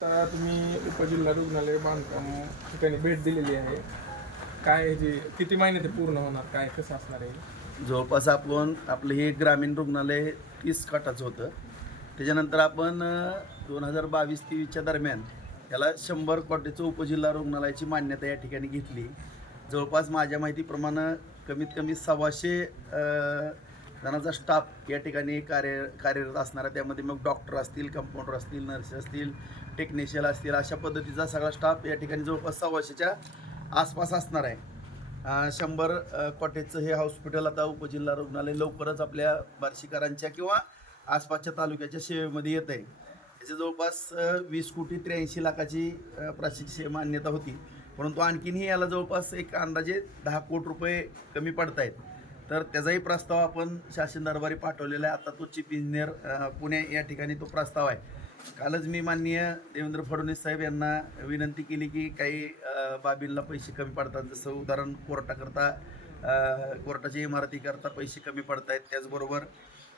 आता तुम्ही उपजिल्हा रुग्णालय बांधकाम ठिकाणी भेट दिलेली आहे. काय जे किती महिने ते पूर्ण होणार, काय कसं असणार आहे? जवळपास आपण आपलं हे ग्रामीण रुग्णालय 30 खाटाचं होतं. त्याच्यानंतर आपण 2022-23च्या दरम्यान याला 100 कोटीचं उपजिल्हा रुग्णालयाची मान्यता या ठिकाणी घेतली. जवळपास माझ्या माहितीप्रमाणे कमीत कमी 125 जणांचा स्टाफ या ठिकाणी कार्यरत असणार आहे. त्यामध्ये मग डॉक्टर असतील, कंपाऊंडर असतील, नर्स असतील, टेक्निशियन असतील, अशा पद्धतीचा सगळा स्टाफ या ठिकाणी जवळपास 125च्या आसपास असणार आहे. 100 कोटीचं हे हॉस्पिटल आता उपजिल्हा रुग्णालय लवकरच आपल्या बार्शीकरांच्या किंवा आसपासच्या तालुक्याच्या सेवेमध्ये येत आहे. त्याची जवळपास 20,83,00,000ची प्रशासकीय मान्यता होती, परंतु आणखीनही याला जवळपास एक अंदाजे 10 कोटी रुपये कमी पडत आहेत. तर त्याचाही प्रस्ताव आपण शासन दरबारी पाठवलेला आहे. आता तो चीफ इंजिनियर पुणे या ठिकाणी तो प्रस्ताव आहे. कालच मी माननीय देवेंद्र फडणवीस साहेब यांना विनंती केली की काही बाबींना पैसे कमी पडतात, जसं उदाहरण कोर्टाच्या इमारतीकरता पैसे कमी पडत आहेत. त्याचबरोबर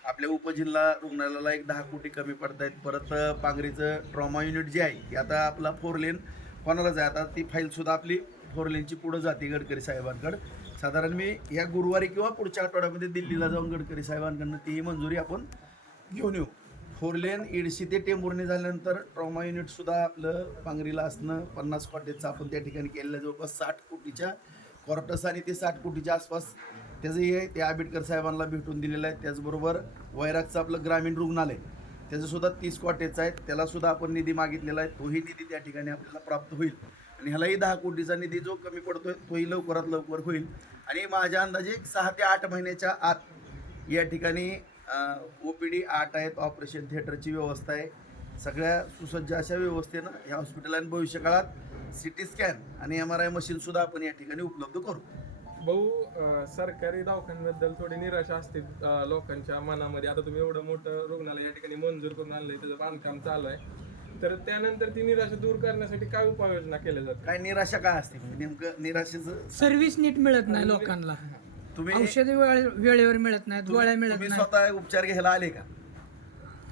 आपल्या उपजिल्हा रुग्णालयाला एक 10 कोटी कमी पडत आहेत. परत पांगरीचं ट्रॉमा युनिट जे आहे की आता आपला 4 लेन कोणालाच आहे, आता ती फाईलसुद्धा आपली 4 लेनची पुढं जाते गडकरी साहेबांकडं. साधारण मी या गुरुवारी किंवा पुढच्या आठवड्यामध्ये दिल्लीला जाऊन गडकरी साहेबांकडनं तीही मंजुरी आपण घेऊन येऊ. 4 लेन इडशी ते टेंभुर्णी झाल्यानंतर ट्रॉमा युनिटसुद्धा आपलं पांगरीला असणं 50 कोटीचं आपण त्या ठिकाणी केलेलं आहे. जवळपास 60 कोटीच्या क्वार्टर्स आणि ते 60 कोटीच्या आसपास त्याचंही आहे, ते आंबेडकर साहेबांना भेटून दिलेलं आहे. त्याचबरोबर वैरागचं आपलं ग्रामीण रुग्णालय त्याचंसुद्धा 30 कोटीचं आहे. त्यालासुद्धा आपण निधी मागितलेला आहे. तोही निधी त्या ठिकाणी आपल्याला प्राप्त होईल आणि ह्यालाही 10 कोटीचा निधी जो कमी पडतो आहे तोही लवकरात लवकर होईल. आणि माझ्या अंदाजे 6 ते 8 महिन्याच्या आत या ठिकाणी OPD 8 आहेत, ऑपरेशन थिएटरची व्यवस्था आहे. सगळ्या सुसज्ज अशा व्यवस्थेनं ह्या हॉस्पिटल आणि भविष्यकाळात CT स्कॅन आणि MRI मशीनसुद्धा आपण या ठिकाणी उपलब्ध करू. भाऊ, सरकारी दवाखान्यांबद्दल थोडी निराशा असते लोकांच्या मनामध्ये. आता तुम्ही एवढं मोठं रुग्णालय या ठिकाणी मंजूर करून आणलंय, त्याचं बांधकाम चालू आहे, तर त्यानंतर ती निराशा दूर करण्यासाठी काय उपाययोजना केल्या जातात? काय निराशा काय असते नेमकं? निराशेचं सर्व्हिस नीट मिळत नाही लोकांना, तुम्ही औषध वेळेवर मिळत नाहीत, गोळ्या मिळत तुम्ही नाही. स्वतः उपचार घ्यायला आले का?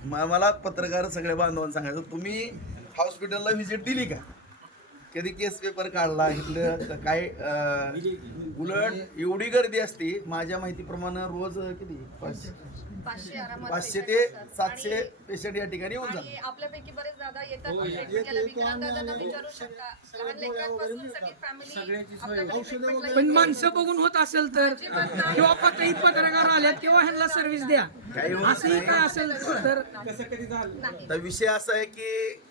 मला पत्रकार सगळ्या बांधवांना सांगायचं, तुम्ही हॉस्पिटलला व्हिजिट दिली का? कधी केस पेपर काढला इथलं काय? उलट एवढी गर्दी असते माझ्या माहितीप्रमाणे रोज किती 500 ते 700 पेशंट या ठिकाणी येऊन जातात. आपल्यापैकी बरेच दादा येतात, विकलांग दादांना विचारू शकता. लहान लेकरांपासून सगळी फॅमिली. पण माणसं बघून होत असेल तर, किंवा काही पत्रकार आल्यात किंवा ह्यांना सर्व्हिस द्या, असंही काय असेल तर विषय असा आहे की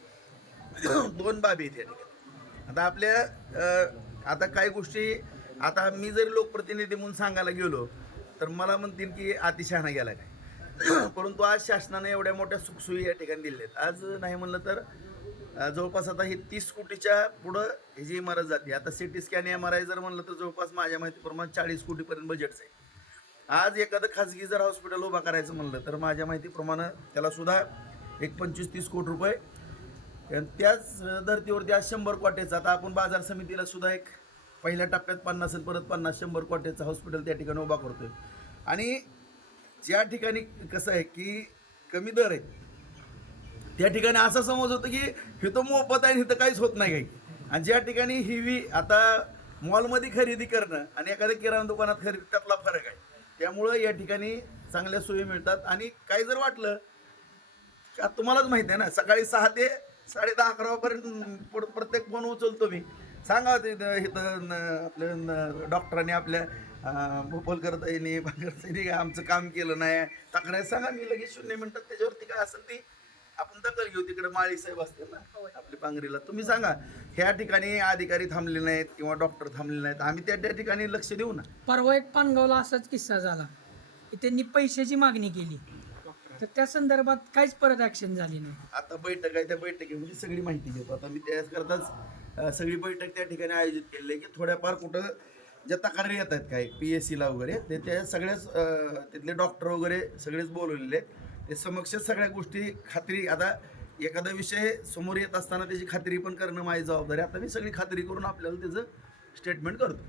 2 बाबी आहेत या ठिकाणी. आता आता काही गोष्टी आता मी जरी लोकप्रतिनिधी म्हणून सांगायला गेलो तर मला म्हणतील की अतिशहाणा गेला काय. परंतु आज शासनाने एवढ्या मोठ्या सुखसोयी या ठिकाणी दिल्या आहेत. आज नाही म्हणलं तर जवळपास आता हे 30 कोटीच्या पुढं ही जी इमारत जाते. आता CT स्कॅन MRI जर म्हणलं तर जवळपास माझ्या माहितीप्रमाणे 40 कोटीपर्यंत बजेटचं आहे. आज एखादं खाजगी जर हॉस्पिटल उभा करायचं म्हणलं तर माझ्या माहितीप्रमाणे त्यालासुद्धा एक 25-30 कोटी रुपये. त्याच धर्तीवरती आज 100 कोटीचं आता आपण बाजार समितीला सुद्धा एक पहिल्या टप्प्यात 50 आणि परत 50-100 कोटीचं हॉस्पिटल त्या ठिकाणी उभा करतोय. आणि ज्या ठिकाणी कसं आहे की कमी दर आहे त्या ठिकाणी असा समज होतं की इथं मोफत आहे, इथं काहीच होत नाही काही. आणि ज्या ठिकाणी हिवी आता मॉलमध्ये खरेदी करणं आणि एखाद्या किराणा दुकानात खरेदी त्यातला फरक आहे. त्यामुळं या ठिकाणी चांगल्या सोयी मिळतात. आणि काही जर वाटलं का तुम्हालाच माहिती आहे ना, सकाळी 6 ते 10:30-11 पर्यंत प्रत्येक फोन उचलतो मी. सांगा इथं आपल्या डॉक्टरांनी आपल्या भोपलकरताईने आमचं काम केलं नाही, तक्रार सांगा, मी लगेच 0 मिनिटात त्याच्यावरती काय असेल ती आपण दखल घेऊ. तिकडे माळी साहेब असते ना आपल्या पांगरीला, तुम्ही सांगा ह्या ठिकाणी अधिकारी थांबले नाहीत किंवा डॉक्टर थांबले नाहीत, आम्ही त्या ठिकाणी लक्ष देऊ ना. परवा एक पानगावला असाच किस्सा झाला की त्यांनी पैशाची मागणी केली, तर त्या संदर्भात काहीच परत ऍक्शन झाली नाही. आता बैठक आहे, त्या बैठकीमध्ये सगळी माहिती घेतो. आता मी त्याकरताच सगळी बैठक त्या ठिकाणी आयोजित केली आहे की थोड्याफार कुठं ज्या तक्रारी येत आहेत काय PSCला वगैरे ते त्या सगळ्याच तिथले डॉक्टर वगैरे सगळेच बोलवलेले आहेत. ते समक्ष सगळ्या गोष्टी खात्री, आता एखादा विषय समोर येत असताना त्याची खात्री पण करणं माझी जबाबदारी. आता मी सगळी खात्री करून आपल्याला त्याचं स्टेटमेंट करतो.